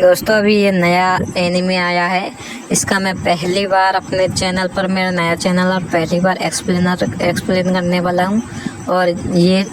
दोस्तों अभी ये नया एनिमे आया है। इसका मैं पहली बार अपने चैनल पर, मेरा नया चैनल और पहली बार एक्सप्लेन करने वाला हूँ। और ये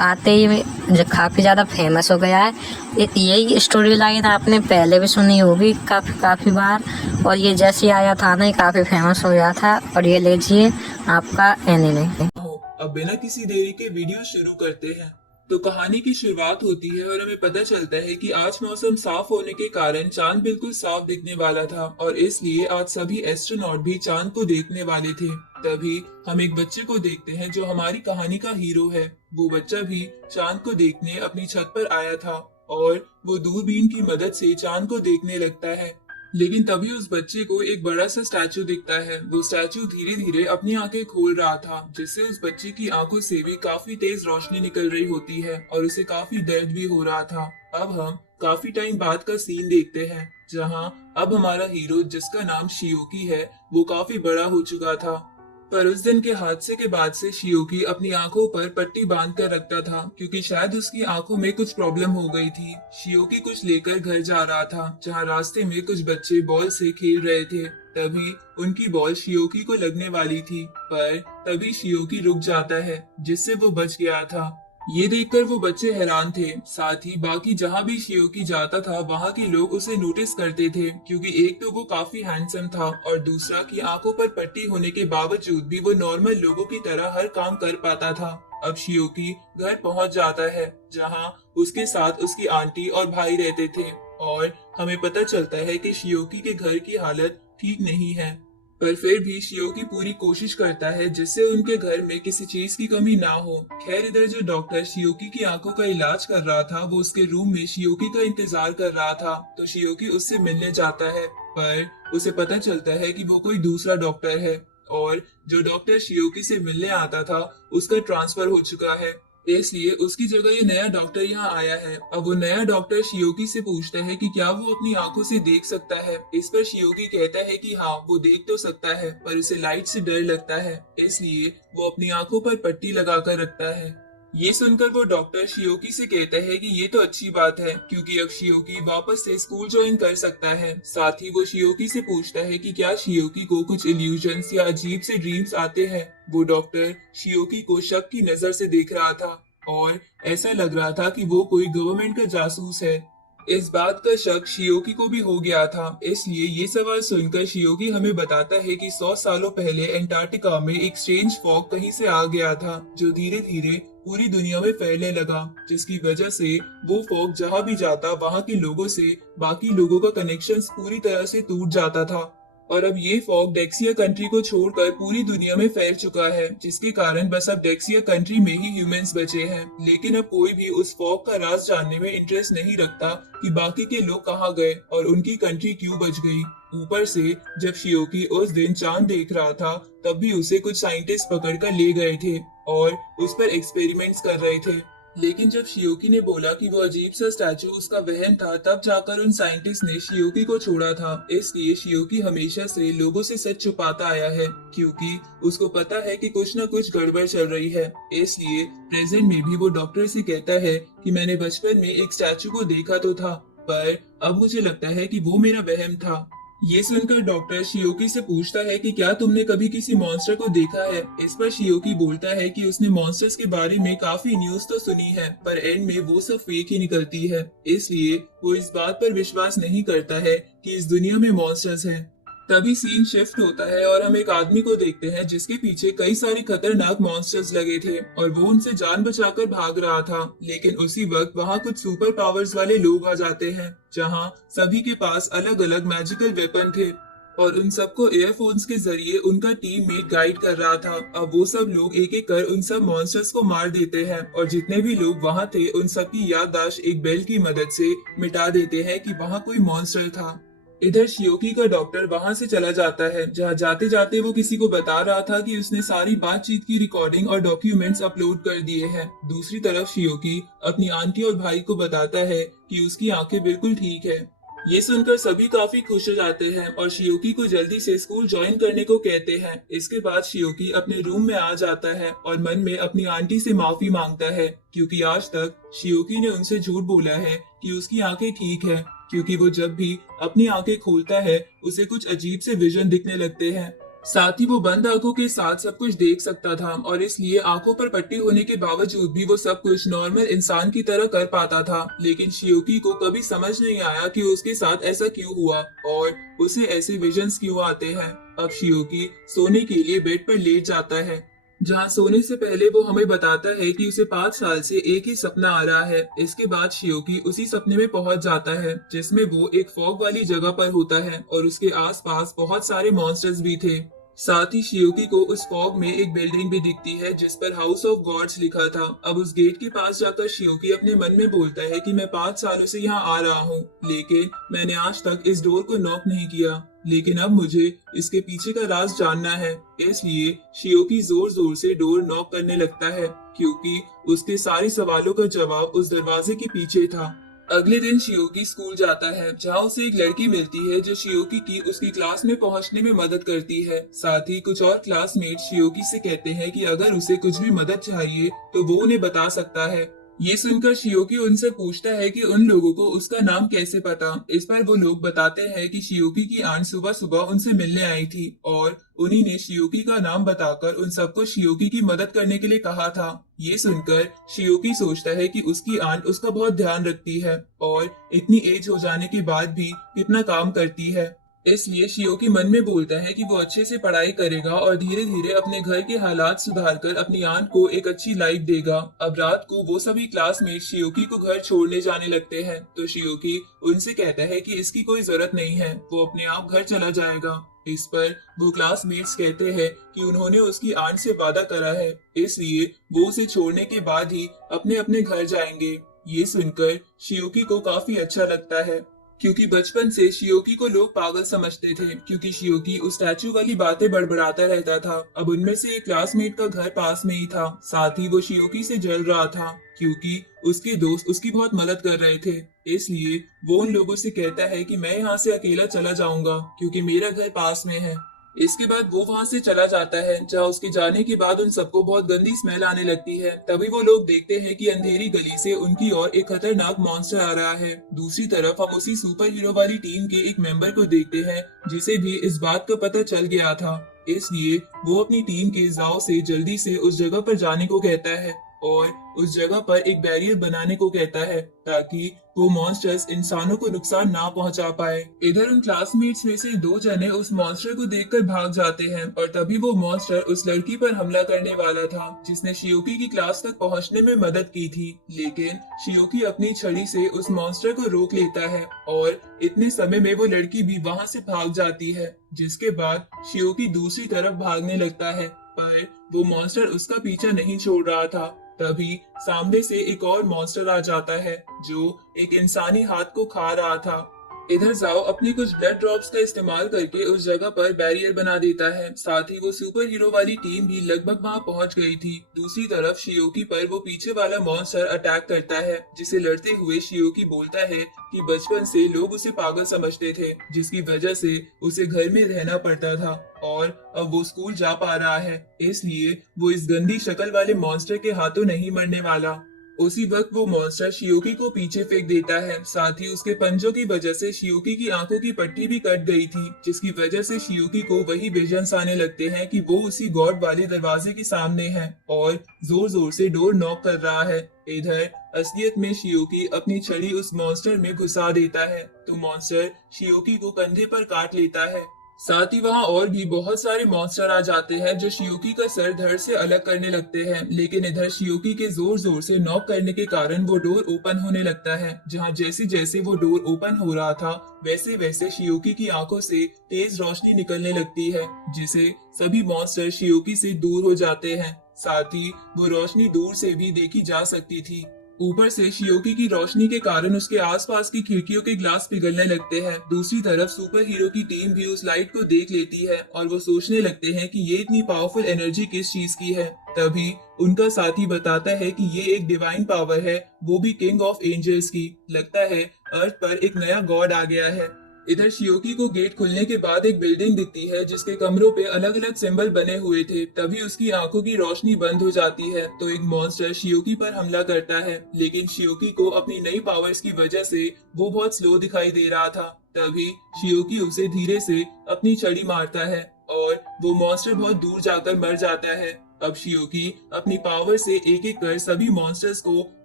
आते ही जो काफ़ी ज़्यादा फेमस हो गया है। यही स्टोरी लाइन आपने पहले भी सुनी होगी काफ़ी बार। और ये जैसे आया था ना, ये काफ़ी फेमस हो गया था। और ये लीजिए आपका एनिमे। अब बिना किसी देरी के वीडियो शुरू करते हैं। तो कहानी की शुरुआत होती है और हमें पता चलता है कि आज मौसम साफ होने के कारण चांद बिल्कुल साफ दिखने वाला था और इसलिए आज सभी एस्ट्रोनॉट भी चांद को देखने वाले थे। तभी हम एक बच्चे को देखते हैं जो हमारी कहानी का हीरो है। वो बच्चा भी चांद को देखने अपनी छत पर आया था और वो दूरबीन की मदद से चांद को देखने लगता है। लेकिन तभी उस बच्चे को एक बड़ा सा स्टैचू दिखता है। वो स्टैचू धीरे धीरे अपनी आंखें खोल रहा था, जिससे उस बच्चे की आंखों से भी काफी तेज रोशनी निकल रही होती है और उसे काफी दर्द भी हो रहा था। अब हम काफी टाइम बाद का सीन देखते हैं, जहां अब हमारा हीरो, जिसका नाम शियोकी है, वो काफी बड़ा हो चुका था। पर उस दिन के हादसे के बाद से शियोकी अपनी आंखों पर पट्टी बांध कर रखता था, क्योंकि शायद उसकी आंखों में कुछ प्रॉब्लम हो गई थी। शियोकी कुछ लेकर घर जा रहा था, जहां रास्ते में कुछ बच्चे बॉल से खेल रहे थे। तभी उनकी बॉल शियोकी को लगने वाली थी, पर तभी शियोकी रुक जाता है, जिससे वो बच गया था। ये देखकर वो बच्चे हैरान थे। साथ ही बाकी जहाँ भी शियोकी जाता था, वहाँ के लोग उसे नोटिस करते थे, क्योंकि एक तो वो काफी हैंडसम था और दूसरा कि आंखों पर पट्टी होने के बावजूद भी वो नॉर्मल लोगों की तरह हर काम कर पाता था। अब शियोकी घर पहुंच जाता है, जहाँ उसके साथ उसकी आंटी और भाई रहते थे। और हमें पता चलता है कि शियोकी के घर की हालत ठीक नहीं है, पर फिर भी शियोकी पूरी कोशिश करता है जिससे उनके घर में किसी चीज की कमी ना हो। खैर, इधर जो डॉक्टर शियोकी की आंखों का इलाज कर रहा था, वो उसके रूम में शियोकी का इंतजार कर रहा था। तो शियोकी उससे मिलने जाता है, पर उसे पता चलता है कि वो कोई दूसरा डॉक्टर है और जो डॉक्टर शियोकी से मिलने आता था, उसका ट्रांसफर हो चुका है। इसलिए उसकी जगह ये नया डॉक्टर यहाँ आया है। अब वो नया डॉक्टर शियोकी से पूछता है कि क्या वो अपनी आंखों से देख सकता है। इस पर शियोकी कहता है कि हाँ, वो देख तो सकता है, पर उसे लाइट से डर लगता है, इसलिए वो अपनी आंखों पर पट्टी लगाकर रखता है। ये सुनकर वो डॉक्टर शियोकी से कहता है कि ये तो अच्छी बात है, क्योंकि अब शियोकी वापस से स्कूल ज्वाइन कर सकता है। साथ ही वो शियोकी से पूछता है कि क्या शियोकी को कुछ इल्यूजन्स या अजीब से ड्रीम्स आते हैं। वो डॉक्टर शियोकी को शक की नजर से देख रहा था और ऐसा लग रहा था कि वो कोई गवर्नमेंट का जासूस है। इस बात का शक शियोकी को भी हो गया था, इसलिए ये सवाल सुनकर शियोकी हमें बताता है कि 100 सालों पहले एंटार्क्टिका में एक स्ट्रेंज फॉग कहीं से आ गया था, जो धीरे धीरे पूरी दुनिया में फैलने लगा, जिसकी वजह से वो फॉग जहाँ भी जाता, वहाँ के लोगों से बाकी लोगों का कनेक्शन पूरी तरह से टूट जाता था। और अब ये फॉग डेक्सिया कंट्री को छोड़कर पूरी दुनिया में फैल चुका है, जिसके कारण बस अब डेक्सिया कंट्री में ही ह्यूमंस बचे हैं। लेकिन अब कोई भी उस फॉग का राज जानने में इंटरेस्ट नहीं रखता कि बाकी के लोग कहाँ गए और उनकी कंट्री क्यों बच गई। ऊपर से जब शियोकी उस दिन चांद देख रहा था, तब भी उसे कुछ साइंटिस्ट पकड़ कर ले गए थे और उस पर एक्सपेरिमेंट्स कर रहे थे। लेकिन जब शियोकी ने बोला कि वो अजीब सा स्टैचू उसका वहम था, तब जाकर उन साइंटिस्ट ने शियोकी को छोड़ा था। इसलिए शियोकी हमेशा से लोगों से सच छुपाता आया है, क्योंकि उसको पता है कि कुछ न कुछ गड़बड़ चल रही है। इसलिए प्रेजेंट में भी वो डॉक्टर से कहता है कि मैंने बचपन में एक स्टैचू को देखा तो था, पर अब मुझे लगता है कि वो मेरा वहम था। ये सुनकर डॉक्टर शियोकी से पूछता है कि क्या तुमने कभी किसी मॉन्स्टर को देखा है। इस पर शियोकी बोलता है कि उसने मॉन्स्टर्स के बारे में काफी न्यूज तो सुनी है, पर एंड में वो सब फेक ही निकलती है। इसलिए वो इस बात पर विश्वास नहीं करता है कि इस दुनिया में मॉन्स्टर्स हैं। तभी सीन शिफ्ट होता है और हम एक आदमी को देखते हैं जिसके पीछे कई सारे खतरनाक मॉन्स्टर्स लगे थे और वो उनसे जान बचाकर भाग रहा था। लेकिन उसी वक्त वहाँ कुछ सुपर पावर्स वाले लोग आ जाते हैं, जहाँ सभी के पास अलग अलग मैजिकल वेपन थे और उन सबको एयरफोन्स के जरिए उनका टीममेट गाइड कर रहा था। अब वो सब लोग एक एक कर उन सब मॉन्स्टर्स को मार देते हैं और जितने भी लोग वहाँ थे, उन सबकी याददाश्त एक बेल की मदद से मिटा देते हैं कि वहाँ कोई मॉन्स्टर था। इधर शियोकी का डॉक्टर वहां से चला जाता है, जहां जाते जाते वो किसी को बता रहा था कि उसने सारी बातचीत की रिकॉर्डिंग और डॉक्यूमेंट्स अपलोड कर दिए हैं। दूसरी तरफ शियोकी अपनी आंटी और भाई को बताता है कि उसकी आंखें बिल्कुल ठीक है। ये सुनकर सभी काफी खुश हो जाते हैं और शियोकी को जल्दी से स्कूल ज्वाइन करने को कहते हैं। इसके बाद शियोकी अपने रूम में आ जाता है और मन में अपनी आंटी से माफी मांगता है, क्योंकि आज तक शियोकी ने उनसे झूठ बोला है कि उसकी आंखें ठीक है, क्योंकि वो जब भी अपनी आंखें खोलता है उसे कुछ अजीब से विजन दिखने लगते हैं। साथ ही वो बंद आंखों के साथ सब कुछ देख सकता था और इसलिए आंखों पर पट्टी होने के बावजूद भी वो सब कुछ नॉर्मल इंसान की तरह कर पाता था। लेकिन शियोकी को कभी समझ नहीं आया कि उसके साथ ऐसा क्यों हुआ और उसे ऐसे विजन्स क्यों आते हैं। अब शियोकी सोने के लिए बेड पर लेट जाता है, जहाँ सोने से पहले वो हमें बताता है कि उसे 5 साल से एक ही सपना आ रहा है। इसके बाद शियोकी उसी सपने में पहुंच जाता है जिसमें वो एक फॉग वाली जगह पर होता है और उसके आसपास बहुत सारे मॉन्स्टर्स भी थे। साथ ही शियोकी को उस फॉग में एक बिल्डिंग भी दिखती है जिस पर हाउस ऑफ गॉड्स लिखा था। अब उस गेट के पास जाकर शियोकी अपने मन में बोलता है कि मैं 5 सालों से यहाँ आ रहा हूँ, लेकिन मैंने आज तक इस डोर को नॉक नहीं किया, लेकिन अब मुझे इसके पीछे का राज जानना है। इसलिए शियोकी जोर जोर से डोर नॉक करने लगता है क्योंकि उसके सारे सवालों का जवाब उस दरवाजे के पीछे था। अगले दिन शियोकी स्कूल जाता है, जहाँ उसे एक लड़की मिलती है जो शियोकी की उसकी क्लास में पहुंचने में मदद करती है। साथ ही कुछ और क्लासमेट शियोकी से कहते हैं कि अगर उसे कुछ भी मदद चाहिए तो वो उन्हें बता सकता है। ये सुनकर शियोकी उनसे पूछता है कि उन लोगों को उसका नाम कैसे पता। इस पर वो लोग बताते हैं कि शियोकी की आंट सुबह सुबह उनसे मिलने आई थी और उन्हीं ने शियोकी का नाम बताकर उन सबको शियोकी की मदद करने के लिए कहा था। ये सुनकर शियोकी सोचता है कि उसकी आंट उसका बहुत ध्यान रखती है और इतनी एज हो जाने के बाद भी कितना काम करती है। इसलिए शियोकी मन में बोलता है कि वो अच्छे से पढ़ाई करेगा और धीरे धीरे अपने घर के हालात सुधार कर अपनी आंट को एक अच्छी लाइफ देगा। अब रात को वो सभी क्लासमेट शियोकी को घर छोड़ने जाने लगते हैं तो शियोकी उनसे कहता है कि इसकी कोई जरूरत नहीं है, वो अपने आप घर चला जाएगा। इस पर वो क्लासमेट्स कहते हैं कि उन्होंने उसकी आंट से वादा करा है, इसलिए वो उसे छोड़ने के बाद ही अपने अपने घर जाएंगे। ये सुनकर शियोकी को काफी अच्छा लगता है क्योंकि बचपन से शियोकी को लोग पागल समझते थे क्योंकि शियोकी उस स्टैचू वाली बातें बड़बड़ाता रहता था। अब उनमें से एक क्लासमेट का घर पास में ही था। साथ ही वो शियोकी से जल रहा था क्योंकि उसके दोस्त उसकी बहुत मदद कर रहे थे। इसलिए वो उन लोगों से कहता है कि मैं यहाँ से अकेला चला जाऊंगा क्योंकि मेरा घर पास में है। इसके बाद वो वहां से चला जाता है, जहाँ उसके जाने के बाद उन सबको बहुत गंदी स्मेल आने लगती है। तभी वो लोग देखते हैं कि अंधेरी गली से उनकी ओर एक खतरनाक मॉन्स्टर आ रहा है। दूसरी तरफ हम उसी सुपर हीरो वाली टीम के एक मेंबर को देखते हैं जिसे भी इस बात का पता चल गया था। इसलिए वो अपनी टीम के जाओ से जल्दी से उस जगह पर जाने को कहता है और उस जगह पर एक बैरियर बनाने को कहता है ताकि वो मॉन्स्टर्स इंसानों को नुकसान ना पहुंचा पाए। इधर उन क्लासमेट्स में से 2 जने उस मॉन्स्टर को देखकर भाग जाते हैं और तभी वो मॉन्स्टर उस लड़की पर हमला करने वाला था जिसने शियोकी की क्लास तक पहुंचने में मदद की थी। लेकिन शियोकी अपनी छड़ी से उस मॉन्स्टर को रोक लेता है और इतने समय में वो लड़की भी वहां से भाग जाती है, जिसके बाद शियोकी दूसरी तरफ भागने लगता है, पर वो मॉन्स्टर उसका पीछा नहीं छोड़ रहा था। तभी सामने से एक और मॉन्स्टर आ जाता है जो एक इंसानी हाथ को खा रहा था। इधर जाओ अपनी कुछ ब्लड ड्रॉप्स का इस्तेमाल करके उस जगह पर बैरियर बना देता है। साथ ही वो सुपर हीरो वाली टीम भी लगभग वहां पहुंच गई थी। दूसरी तरफ शियोकी पर वो पीछे वाला मॉन्स्टर अटैक करता है, जिसे लड़ते हुए शियोकी बोलता है कि बचपन से लोग उसे पागल समझते थे, जिसकी वजह से उसे घर में रहना पड़ता था और अब वो स्कूल जा पा रहा है, इसलिए वो इस गंदी शक्ल वाले मॉन्स्टर के हाथों नहीं मरने वाला। उसी वक्त वो मॉन्स्टर शियोकी को पीछे फेंक देता है। साथ ही उसके पंजों की वजह से शियोकी की आंखों की पट्टी भी कट गई थी, जिसकी वजह से शियोकी को वही विजन्स आने लगते हैं कि वो उसी गॉड वाले दरवाजे के सामने है और जोर जोर से डोर नॉक कर रहा है। इधर असलियत में शियोकी अपनी छड़ी उस मॉन्स्टर में घुसा देता है तो मॉन्स्टर शियोकी को कंधे पर काट लेता है। साथ ही वहाँ और भी बहुत सारे मॉन्स्टर आ जाते हैं जो शियोकी का सर धड़ से अलग करने लगते हैं। लेकिन इधर शियोकी के जोर जोर से नॉक करने के कारण वो डोर ओपन होने लगता है, जहाँ जैसे जैसे वो डोर ओपन हो रहा था वैसे वैसे शियोकी की आंखों से तेज रोशनी निकलने लगती है, जिसे सभी मॉन्स्टर शियोकी से दूर हो जाते हैं। साथ ही वो रोशनी दूर से भी देखी जा सकती थी। ऊपर से शियोकी की रोशनी के कारण उसके आसपास की खिड़कियों के ग्लास पिघलने लगते हैं। दूसरी तरफ सुपर हीरो की टीम भी उस लाइट को देख लेती है और वो सोचने लगते हैं कि ये इतनी पावरफुल एनर्जी किस चीज की है। तभी उनका साथी बताता है कि ये एक डिवाइन पावर है, वो भी किंग ऑफ एंजल्स की। लगता है अर्थ पर एक नया गॉड आ गया है। इधर शियोकी को गेट खुलने के बाद एक बिल्डिंग दिखती है जिसके कमरों पे अलग अलग सिंबल बने हुए थे। तभी उसकी आंखों की रोशनी बंद हो जाती है तो एक मॉन्स्टर शियोकी पर हमला करता है, लेकिन शियोकी को अपनी नई पावर्स की वजह से वो बहुत स्लो दिखाई दे रहा था। तभी शियोकी उसे धीरे से अपनी छड़ी मारता है और वो मॉन्स्टर बहुत दूर जाकर मर जाता है। अब शियोकी अपनी पावर से एक एक कर सभी मॉन्स्टर्स को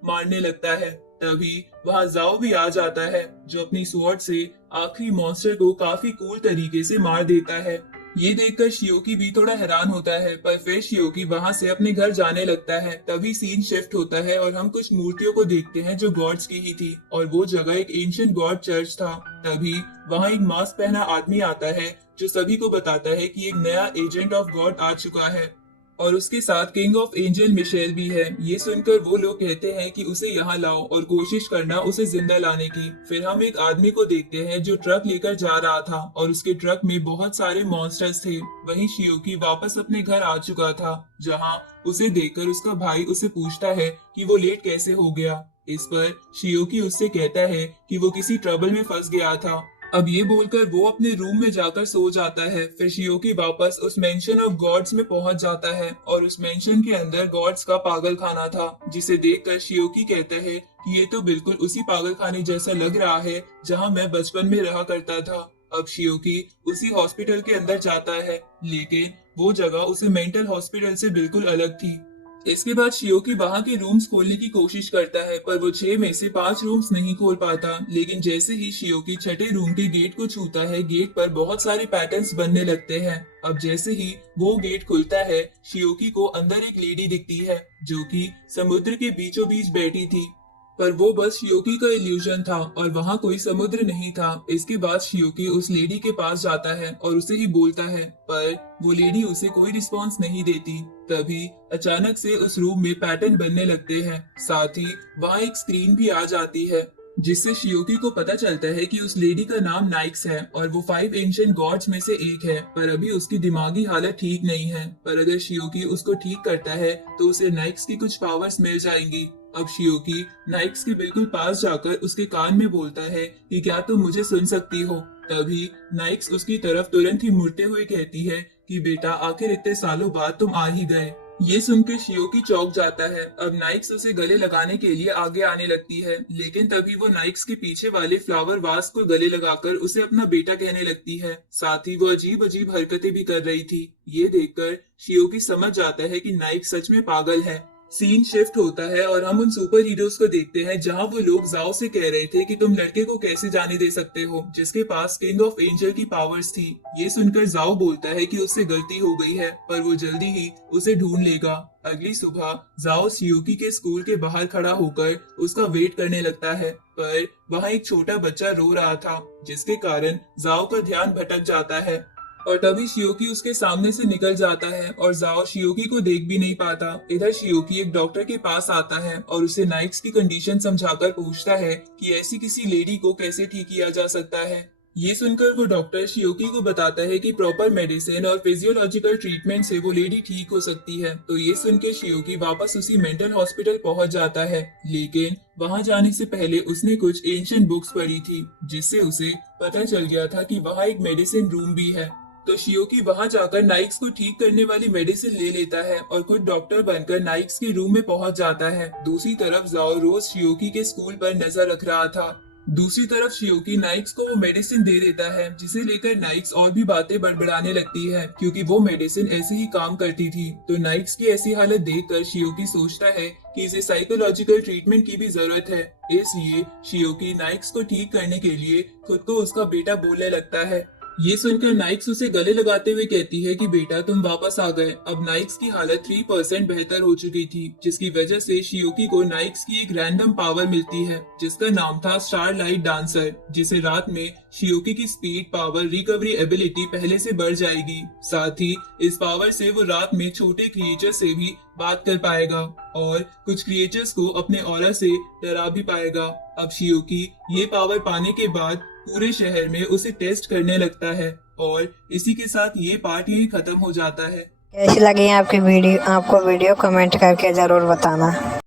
मारने लगता है। तभी वहां जाओ भी आ जाता है जो अपनी स्वॉर्ड से आखिरी मॉन्स्टर को काफी कूल तरीके से मार देता है। ये देखकर शियोकी भी थोड़ा हैरान होता है, पर फिर शियोकी वहां से अपने घर जाने लगता है। तभी सीन शिफ्ट होता है और हम कुछ मूर्तियों को देखते हैं जो गॉड्स की ही थी और वो जगह एक एंशिएंट गॉड चर्च था। तभी वहां एक मास्क पहना आदमी आता है जो सभी को बताता है कि एक नया एजेंट ऑफ गॉड आ चुका है और उसके साथ किंग ऑफ एंजल मिशेल भी है। ये सुनकर वो लोग कहते हैं कि उसे यहाँ लाओ और कोशिश करना उसे जिंदा लाने की। फिर हम एक आदमी को देखते हैं जो ट्रक लेकर जा रहा था और उसके ट्रक में बहुत सारे मॉन्स्टर्स थे। वहीं शियोकी वापस अपने घर आ चुका था, जहाँ उसे देखकर उसका भाई उसे पूछता है कि वो लेट कैसे हो गया। इस पर शियोकी उससे कहता है कि वो किसी ट्रबल में फंस गया था। अब ये बोलकर वो अपने रूम में जाकर सो जाता है। फिर शियोकी वापस उस मेंशन ऑफ गॉड्स में पहुंच जाता है और उस मेंशन के अंदर गॉड्स का पागल खाना था, जिसे देखकर शियोकी कहता है कि ये तो बिल्कुल उसी पागल खाने जैसा लग रहा है जहां मैं बचपन में रहा करता था। अब शियोकी उसी हॉस्पिटल के अंदर जाता है, लेकिन वो जगह उसे मेंटल हॉस्पिटल से बिल्कुल अलग थी। इसके बाद शियोकी वहां के रूम्स खोलने की कोशिश करता है, पर वो 6 में से 5 रूम्स नहीं खोल पाता। लेकिन जैसे ही शियोकी छठे रूम के गेट को छूता है, गेट पर बहुत सारे पैटर्न्स बनने लगते हैं। अब जैसे ही वो गेट खुलता है, शियोकी को अंदर एक लेडी दिखती है जो कि समुद्र के बीचों बीच बैठी थी, पर वो बस शियोकी का इल्यूजन था और वहाँ कोई समुद्र नहीं था। इसके बाद शियोकी उस लेडी के पास जाता है और उसे ही बोलता है, पर वो लेडी उसे कोई रिस्पॉन्स नहीं देती। तभी अचानक से उस रूम में पैटर्न बनने लगते हैं, साथ ही वहाँ एक स्क्रीन भी आ जाती है जिससे शियोकी को पता चलता है कि उस लेडी का नाम नाइक्स है और वो 5 एंशिएंट गॉड्स में से एक है। पर अभी उसकी दिमागी हालत ठीक नहीं है, पर अगर शियोकी उसको ठीक करता है तो उसे नाइक्स की कुछ पावर्स मिल जाएंगी। अब शियोकी नाइक्स के बिल्कुल पास जाकर उसके कान में बोलता है कि क्या तुम मुझे सुन सकती हो। तभी नाइक्स उसकी तरफ तुरंत ही मुड़ते हुए कहती है कि बेटा, आखिर इतने सालों बाद तुम आ ही गए। ये सुनकर शियोकी चौंक जाता है। अब नाइक्स उसे गले लगाने के लिए आगे आने लगती है, लेकिन तभी वो नाइक्स के पीछे वाले फ्लावर वास को गले लगाकर उसे अपना बेटा कहने लगती है। साथ ही वो अजीब अजीब हरकतें भी कर रही थी। ये देखकर शियोकी समझ जाता है कि नाइक्स सच में पागल है। सीन शिफ्ट होता है और हम उन सुपर हीरोज को देखते हैं जहां वो लोग जाओ से कह रहे थे कि तुम लड़के को कैसे जाने दे सकते हो जिसके पास किंग ऑफ एंजल की पावर्स थी। ये सुनकर जाओ बोलता है कि उससे गलती हो गई है, पर वो जल्दी ही उसे ढूंढ लेगा। अगली सुबह जाओ शियोकी के स्कूल के बाहर खड़ा होकर उसका वेट करने लगता है, पर वहाँ एक छोटा बच्चा रो रहा था जिसके कारण जाओ का ध्यान भटक जाता है और तभी शियोकी उसके सामने से निकल जाता है और जाओ शियोकी को देख भी नहीं पाता। इधर शियोकी एक डॉक्टर के पास आता है और उसे नाइक्स की कंडीशन समझाकर पूछता है कि ऐसी किसी लेडी को कैसे ठीक किया जा सकता है। ये सुनकर वो डॉक्टर शियोकी को बताता है कि प्रॉपर मेडिसिन और फिजियोलॉजिकल ट्रीटमेंट से वो लेडी ठीक हो सकती है। तो ये सुनकर शियोकी वापस उसी मेंटल हॉस्पिटल पहुंच जाता है, लेकिन वहां जाने से पहले उसने कुछ एंशिएंट बुक्स पढ़ी थी जिससे उसे पता चल गया था कि वहाँ एक मेडिसिन रूम भी है। तो शियोकी वहां जाकर नाइक्स को ठीक करने वाली मेडिसिन ले लेता है और खुद डॉक्टर बनकर नाइक्स के रूम में पहुंच जाता है। दूसरी तरफ जाओ रोज शियोकी के स्कूल पर नजर रख रहा था। दूसरी तरफ शियोकी नाइक्स को वो मेडिसिन दे देता है जिसे लेकर नाइक्स और भी बातें बड़बड़ाने लगती है क्योंकि वो मेडिसिन ऐसे ही काम करती थी। तो नाइक्स की ऐसी हालत देखकर शियोकी सोचता है कि इसे साइकोलॉजिकल ट्रीटमेंट की भी जरूरत है। इसलिए शियोकी नाइक्स को ठीक करने के लिए खुद को उसका बेटा बोलने लगता है। ये सुनकर नाइक्स उसे गले लगाते हुए कहती है कि बेटा तुम वापस आ गए। अब नाइक्स की हालत 3% बेहतर हो चुकी थी, जिसकी वजह से शियोकी को नाइक्स की एक रैंडम पावर मिलती है जिसका नाम था स्टारलाइट डांसर, जिसे रात में शियोकी की स्पीड, पावर, रिकवरी एबिलिटी पहले से बढ़ जाएगी। साथ ही इस पावर से वो रात में छोटे क्रिएचर से भी बात कर पाएगा और कुछ क्रिएचर्स को अपने ऑरा से डरा भी पाएगा। अब शियोकी ये पावर पाने के बाद पूरे शहर में उसे टेस्ट करने लगता है और इसी के साथ ये पार्ट यही खत्म हो जाता है। कैसी लगी आपकी वीडियो? आपको वीडियो कमेंट करके जरूर बताना।